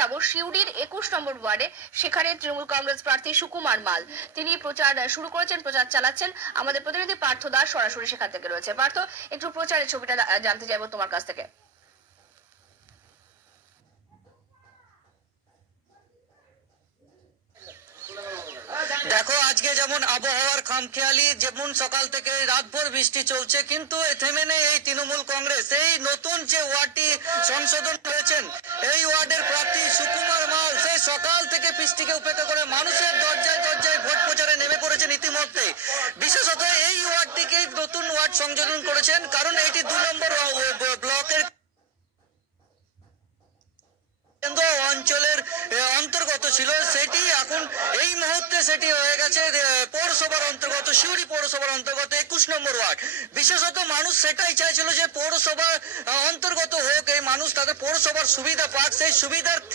যাব সিউড়ির 21 নম্বর ওয়ার্ডে। সেখানে তৃণমূল কংগ্রেস প্রার্থী সুকুমার মাল তিনি প্রচার শুরু করেছেন, প্রচার চালাচ্ছেন। আমাদের প্রতিনিধি পার্থ দাস সরাসরি সেখান থেকে রয়েছে। পার্থ, একটু প্রচারের ছবিটা জানতে চাইবো তোমার কাছ থেকে। দেখো, আজকে যেমন আবহাওয়ার খামখেয়ালি, যেমন সকাল থেকে রাতভর বৃষ্টি চলছে, কিন্তু থেমে নেই এই তৃণমূল কংগ্রেস। এই নতুন যে ওয়ার্ডটি সংশোধন করেছেন, এই ওয়ার্ডের প্রার্থী সুকুমার মাল সেই সকাল থেকে বৃষ্টিকে উপেক্ষা করে মানুষের দরজায় দরজায় ভোট প্রচারে নেমে পড়েছেন ইতিমধ্যে। বিশেষত এই ওয়ার্ডটিকে নতুন ওয়ার্ড সংযোজন করেছেন, কারণ এটি 2 নম্বর ব্লকের অঞ্চলের অন্তর্গত ছিল। সেটি এখন এই মুহূর্তে সেটি হয়ে গেছে পৌরসভার অন্তর্গত, সিউড়ি পৌরসভার অন্তর্গত 21 নম্বর ওয়ার্ড। বিশেষত মানুষ সেটাই চাইছিল যে পৌরসভা অন্তর্গত হোক, এই মানুষ তাদের পৌরসভার সুবিধা পাক। সেই সুবিধার